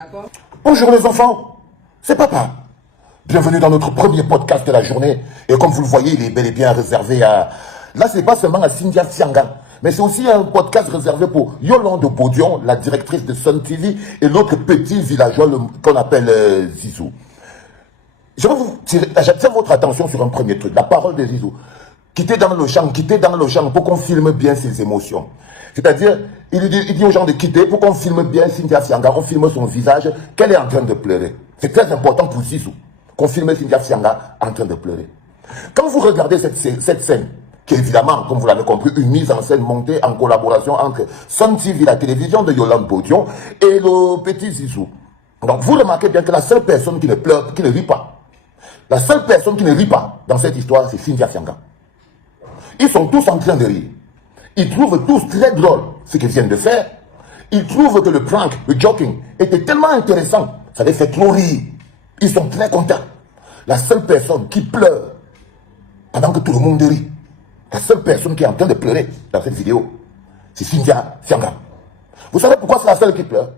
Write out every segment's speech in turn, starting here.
D'accord. Bonjour les enfants, c'est papa. Bienvenue dans notre premier podcast de la journée. Et comme vous le voyez, il est bel et bien réservé à... Là, ce n'est pas seulement à Cynthia Sianga, mais c'est aussi un podcast réservé pour Yolande Baudion, la directrice de Sun TV, et l'autre petit villageois qu'on appelle Zizou. J'attire votre attention sur un premier truc, la parole de Zizou. Quittez dans le champ pour qu'on filme bien ses émotions. C'est-à-dire, il dit aux gens de quitter pour qu'on filme bien Cynthia Sianga, on filme son visage, qu'elle est en train de pleurer. C'est très important pour Zizou, qu'on filme Cynthia Sianga en train de pleurer. Quand vous regardez cette scène, qui est évidemment, comme vous l'avez compris, une mise en scène montée en collaboration entre Sun TV, la télévision de Yolande Baudion, et le petit Zizou. Donc vous remarquez bien que la seule personne qui ne pleure, qui ne rit pas, la seule personne qui ne rit pas dans cette histoire, c'est Cynthia Sianga. Ils sont tous en train de rire. Ils trouvent tous très drôle ce qu'ils viennent de faire. Ils trouvent que le prank, le joking, était tellement intéressant. Ça les fait trop rire. Ils sont très contents. La seule personne qui pleure pendant que tout le monde rit, la seule personne qui est en train de pleurer dans cette vidéo, c'est Cynthia Sianga. Vous savez pourquoi c'est la seule qui pleure?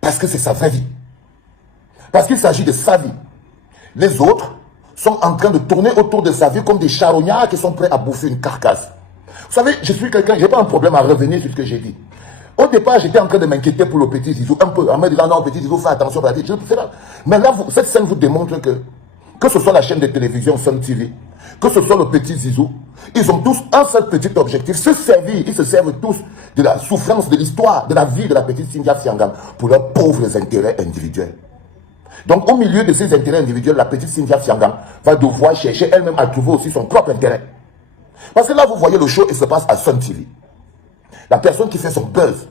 Parce que c'est sa vraie vie. Parce qu'il s'agit de sa vie. Les autres sont en train de tourner autour de sa vie comme des charognards qui sont prêts à bouffer une carcasse. Vous savez, je suis quelqu'un, je n'ai pas un problème à revenir sur ce que j'ai dit. Au départ, j'étais en train de m'inquiéter pour le petit Zizou, un peu, en me disant non, petit Zizou, fais attention, mais là, cette scène vous démontre que ce soit la chaîne de télévision Sun TV, que ce soit le petit Zizou, ils ont tous un seul petit objectif, se servir, ils se servent tous de la souffrance, de l'histoire, de la vie de la petite Cynthia Sianga pour leurs pauvres intérêts individuels. Donc, au milieu de ces intérêts individuels, la petite Cynthia Sianga va devoir chercher elle-même à trouver aussi son propre intérêt. Parce que là, vous voyez le show, il se passe à Sun TV. La personne qui fait son buzz,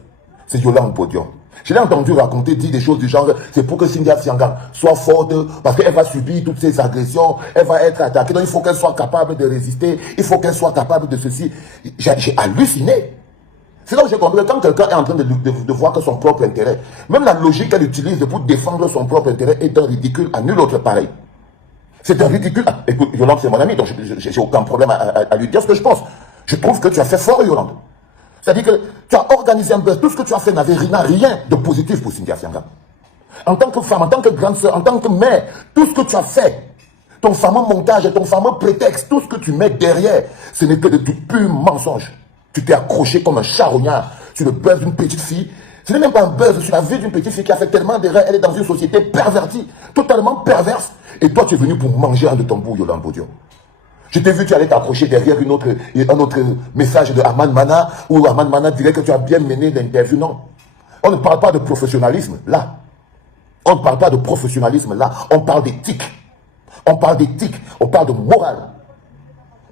c'est Yolande Baudion. Je l'ai entendu raconter, dire des choses du genre, c'est pour que Cynthia Sianga soit forte, parce qu'elle va subir toutes ces agressions, elle va être attaquée, donc il faut qu'elle soit capable de résister, il faut qu'elle soit capable de ceci. J'ai halluciné. C'est là où j'ai compris que quand quelqu'un est en train de voir que son propre intérêt, même la logique qu'elle utilise pour défendre son propre intérêt est un ridicule à nul autre pareil. C'est un ridicule. Ah, écoute, Yolande, c'est mon ami, donc j'ai aucun problème à lui dire ce que je pense. Je trouve que tu as fait fort, Yolande. C'est-à-dire que tu as organisé un buzz. Tout ce que tu as fait n'a rien de positif pour Cynthia Sianga. En tant que femme, en tant que grande sœur, en tant que mère, tout ce que tu as fait, ton fameux montage, ton fameux prétexte, tout ce que tu mets derrière, ce n'est que du pur mensonge. Tu t'es accroché comme un charognard sur le buzz d'une petite fille. Ce n'est même pas un buzz sur la vie d'une petite fille qui a fait tellement d'erreurs. Elle est dans une société pervertie, totalement perverse. Et toi, tu es venu pour manger un de ton bout, Yolande Baudion. Je t'ai vu, tu allais t'accrocher derrière un autre message de Aman Mana, où Aman Mana dirait que tu as bien mené l'interview. Non. On ne parle pas de professionnalisme, là. On ne parle pas de professionnalisme, là. On parle d'éthique. On parle d'éthique. On parle de morale.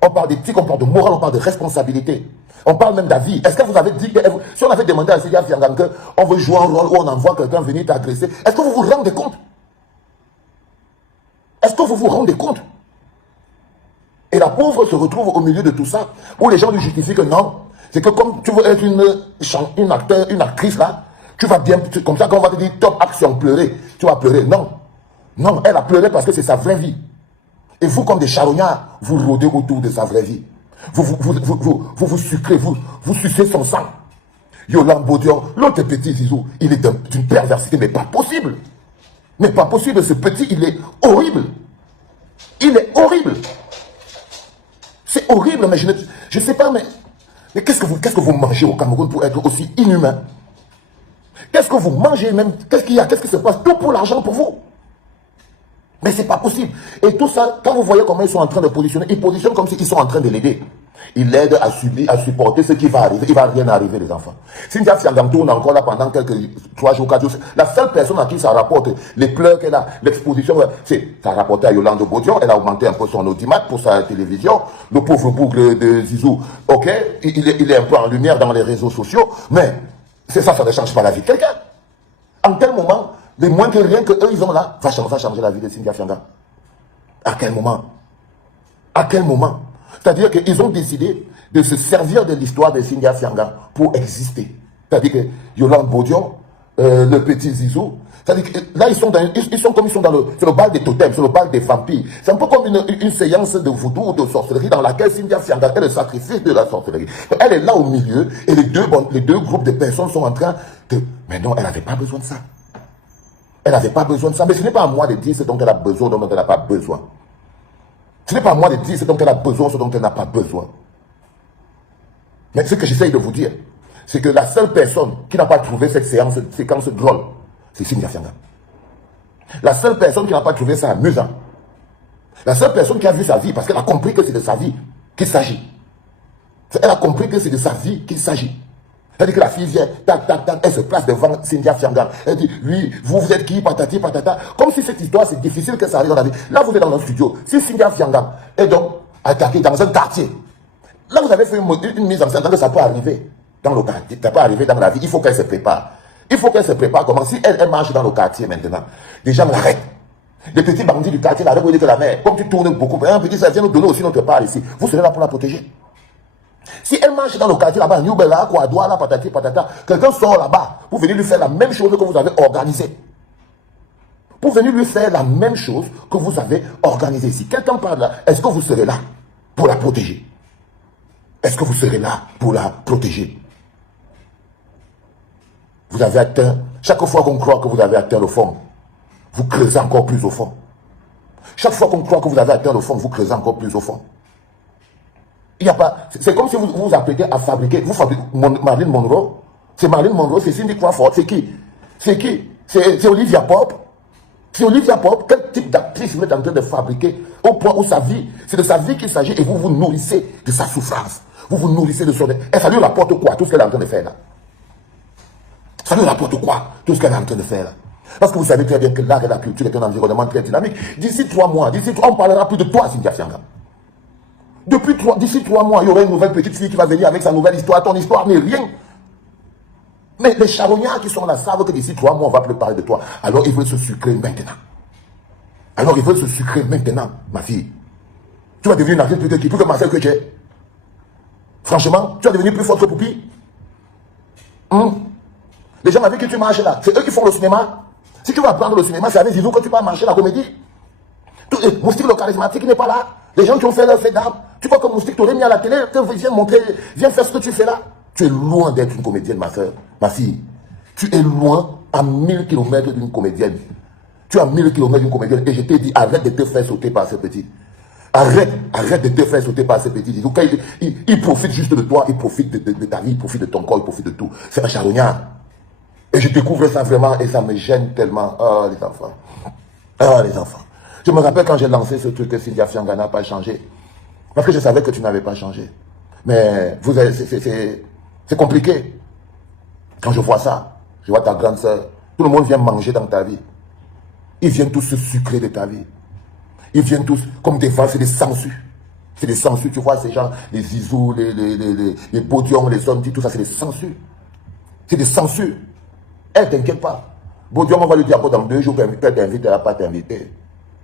On parle d'éthique, on parle de morale, on parle de responsabilité. On parle même d'avis. Est-ce que vous avez dit, si on avait demandé à Cynthia Sianga qu'on veut jouer un rôle où on envoie quelqu'un venir t'agresser, est-ce que vous vous rendez compte? Est-ce que vous vous rendez compte? Et la pauvre se retrouve au milieu de tout ça, où les gens lui justifient que non, c'est que comme tu veux être une actrice là, tu vas bien, comme ça qu'on va te dire top action, pleurer, tu vas pleurer. Non, non, elle a pleuré parce que c'est sa vraie vie. Et vous, comme des charognards, vous rôdez autour de sa vraie vie. Vous sucrez, vous sucez son sang. Yolande Baudion, l'autre petit Zizou, il est d'une perversité, mais pas possible. Mais pas possible, ce petit, il est horrible. Il est horrible. C'est horrible, mais je ne sais pas, mais qu'est-ce que vous mangez au Cameroun pour être aussi inhumain? Qu'est-ce que vous mangez même? Qu'est-ce qu'il y a? Qu'est-ce qui se passe? Tout pour l'argent pour vous. Mais c'est pas possible. Et tout ça, quand vous voyez comment ils sont en train de positionner, ils positionnent comme s'ils sont en train de l'aider. Ils l'aident à subir, à supporter ce qui va arriver. Il ne va rien arriver, les enfants. Cynthia Sianga tourne encore là pendant quelques 3 jours, 4 jours. La seule personne à qui ça rapporte, les pleurs qu'elle a, l'exposition, ça a rapporté à Yolande Baudion. Elle a augmenté un peu son audimat pour sa télévision. Le pauvre boucle de Zizou, ok, il est un peu en lumière dans les réseaux sociaux, mais ça ne change pas la vie de quelqu'un. En tel moment, les moins que rien qu'eux ils ont là, va changer la vie de Cynthia Sianga. À quel moment? À quel moment? C'est-à-dire qu'ils ont décidé de se servir de l'histoire de Cynthia Sianga pour exister. C'est-à-dire que Yolande Baudion, le petit Zizou, c'est-à-dire que là ils sont dans c'est le bal des totems, c'est le bal des vampires. C'est un peu comme une séance de voodoo ou de sorcellerie dans laquelle Cynthia Sianga est le sacrifice de la sorcellerie. Elle est là au milieu et les deux groupes de personnes sont en train de... Mais non, elle n'avait pas besoin de ça. Elle n'avait pas besoin de ça. Mais ce n'est pas à moi de dire ce dont elle a besoin, dont elle n'a pas besoin. Ce n'est pas à moi de dire ce dont elle a besoin, ce dont elle n'a pas besoin. Mais ce que j'essaye de vous dire, c'est que la seule personne qui n'a pas trouvé cette séquence drôle, c'est Cynthia Fianga. La seule personne qui n'a pas trouvé ça amusant, la seule personne qui a vu sa vie, parce qu'elle a compris que c'est de sa vie qu'il s'agit. Elle a compris que c'est de sa vie qu'il s'agit. Elle dit que la fille vient, tac, tac, tac, elle se place devant Cynthia Fianga. Elle dit, oui, vous êtes qui, patati, patata. Comme si cette histoire, c'est difficile que ça arrive dans la vie. Là, vous êtes dans un studio. Si Cynthia Fianga est donc attaquée dans un quartier, là, vous avez fait une mise en scène, que ça peut arriver dans le quartier, ça peut arriver dans la vie. Il faut qu'elle se prépare. Il faut qu'elle se prépare. Comment? Si elle marche dans le quartier maintenant, les gens l'arrêtent. Les petits bandits du quartier l'arrêtent, vous dites que la mère, comme tu tournes beaucoup, un petit, ça vient nous donner aussi notre part ici. Vous serez là pour la protéger. Si elle marche dans le quartier là-bas, New Bella, Kouadoua, là, patati, patata, quelqu'un sort là-bas pour venir lui faire la même chose que vous avez organisée. Pour venir lui faire la même chose que vous avez organisée. Si quelqu'un parle là, est-ce que vous serez là pour la protéger? Est-ce que vous serez là pour la protéger? Vous avez atteint, chaque fois qu'on croit que vous avez atteint le fond, vous creusez encore plus au fond. Chaque fois qu'on croit que vous avez atteint le fond, vous creusez encore plus au fond. Il n'y a pas, c'est comme si vous vous apprêtez à fabriquer, vous fabriquez Marilyn Monroe, c'est Marilyn Monroe, c'est Cindy Crawford, c'est qui? C'est qui? C'est Olivia Pope. C'est Olivia Pope, quel type d'actrice vous êtes en train de fabriquer au point où sa vie, c'est de sa vie qu'il s'agit et vous vous nourrissez de sa souffrance. Vous vous nourrissez de son... Et ça lui rapporte quoi, tout ce qu'elle est en train de faire là? Ça lui rapporte quoi, tout ce qu'elle est en train de faire là? Parce que vous savez très bien que l'art et la culture est un environnement très dynamique. D'ici 3 mois, on parlera plus de toi, Cynthia Fianga. D'ici 3 mois, il y aura une nouvelle petite fille qui va venir avec sa nouvelle histoire. Ton histoire n'est rien. Mais les charognards qui sont là savent que d'ici 3 mois, on va plus parler de toi. Alors ils veulent se sucrer maintenant. Alors ils veulent se sucrer maintenant, ma fille. Tu vas devenir une artiste plus que Marcel que tu es. Franchement, tu vas devenir plus forte que Poupi. Les gens avec qui tu marches là, c'est eux qui font le cinéma. Si tu vas prendre le cinéma, c'est avec Zizou que tu vas marcher la comédie. Moustique le charismatique n'est pas là. Les gens qui ont fait leur fait d'âme. Tu crois que Moustique t'aurait mis à la télé, viens montrer, viens faire ce que tu fais là. Tu es loin d'être une comédienne, ma soeur, ma fille. Tu es loin à 1000 km d'une comédienne. Tu es à 1000 km d'une comédienne. Et je t'ai dit, arrête de te faire sauter par ce petit. Arrête de te faire sauter par ce petit. Il profite juste de toi, il profite de ta vie, il profite de ton corps, il profite de tout. C'est un charognard. Et je découvre ça vraiment et ça me gêne tellement. Oh, les enfants. Oh, les enfants. Je me rappelle quand j'ai lancé ce truc que Cynthia Fianga n'a pas changé. Parce que je savais que tu n'avais pas changé. Mais c'est compliqué. Quand je vois ça, je vois ta grande soeur. Tout le monde vient manger dans ta vie. Ils viennent tous se sucrer de ta vie. Ils viennent tous, comme des fois, c'est des sangsues. C'est des sangsues, tu vois, ces gens, les Zizou, les Bodion, les Zondi, tout ça, c'est des sangsues. C'est des sangsues. Elle, t'inquiète pas. Bodion, on va lui dire encore dans 2 jours qu'elle t'invite, elle ne va pas t'inviter.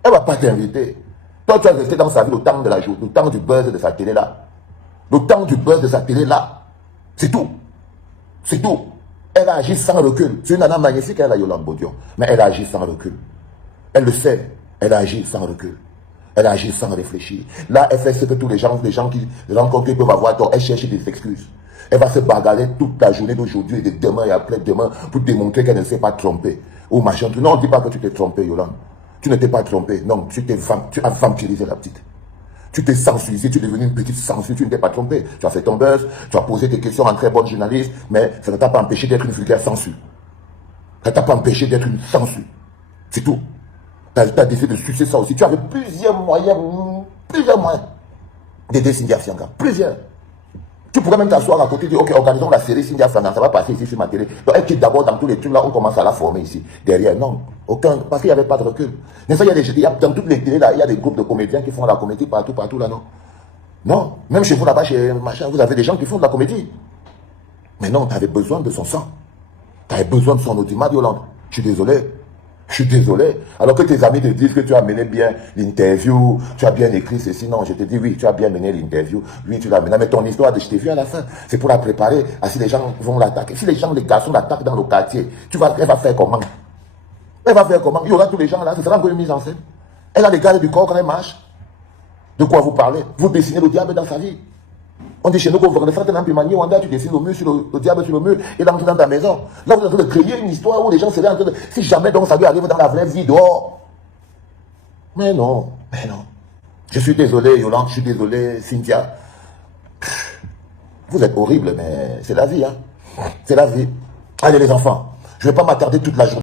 Elle ne va pas t'inviter. Toi, tu vas rester dans sa vie le temps de la journée, le temps du buzz de sa télé là. Le temps du buzz de sa télé là. C'est tout. C'est tout. Elle a agi sans recul. C'est une nana magnifique, elle a Yolande Bodion. Mais elle a agi sans recul. Elle le sait. Elle a agi sans recul. Elle a agi sans réfléchir. Là, elle fait ce que tous les gens qui peuvent avoir tort. Elle cherche des excuses. Elle va se bagarrer toute la journée d'aujourd'hui et de demain et après-demain pour démontrer qu'elle ne s'est pas trompée. Ou machin. Non, on ne dit pas que tu t'es trompé, Yolande. Tu ne t'es pas trompé. Non, tu as vampirisé la petite. Tu t'es censurisé, tu es devenu une petite censure, tu ne t'es pas trompé. Tu as fait ton buzz, tu as posé tes questions en très bonne journaliste, mais ça ne t'a pas empêché d'être une vulgaire censure. Ça ne t'a pas empêché d'être une censure. C'est tout. Tu as décidé de sucer ça aussi. Tu avais plusieurs moyens d'aider Cynthia Fianga. Plusieurs. Tu pourrais même t'asseoir à côté et dire, ok, organisons la série Cynthia Fianga, ça va passer ici sur ma télé. Donc elle quitte d'abord dans tous les trucs là, on commence à la former ici. Derrière, non. Aucun, parce qu'il n'y avait pas de recul. Mais ça, dans toutes les télés là, il y a des groupes de comédiens qui font la comédie partout là, non. Non. Même chez vous là-bas, chez machin, vous avez des gens qui font de la comédie. Mais non, tu avais besoin de son sang. Tu avais besoin de son audimat, Yolande. Je suis désolé. Je suis désolé. Alors que tes amis te disent que tu as mené bien l'interview, tu as bien écrit ceci. Non, je te dis oui, tu as bien mené l'interview. Oui, tu l'as mené. Mais ton histoire, je t'ai vu à la fin. C'est pour la préparer à si les gens vont l'attaquer. Si les garçons l'attaquent dans le quartier, elle va faire comment? Elle va faire comment? Il y aura tous les gens là, ce sera encore une mise en scène. Elle a les gardes du corps quand elle marche. De quoi vous parlez? Vous dessinez le diable dans sa vie. On dit chez nous qu'on vous reconnaît certains imprimaniers, Wanda, tu dessines au mur, sur le diable sur le mur, et là, dans ta maison. Là, vous êtes en train de créer une histoire où les gens seraient en train de... Si jamais donc ça lui arrive dans la vraie vie dehors. Mais non, mais non. Je suis désolé, Yolande, je suis désolé, Cynthia. Vous êtes horrible, mais c'est la vie, hein. C'est la vie. Allez, les enfants, je ne vais pas m'attarder toute la journée.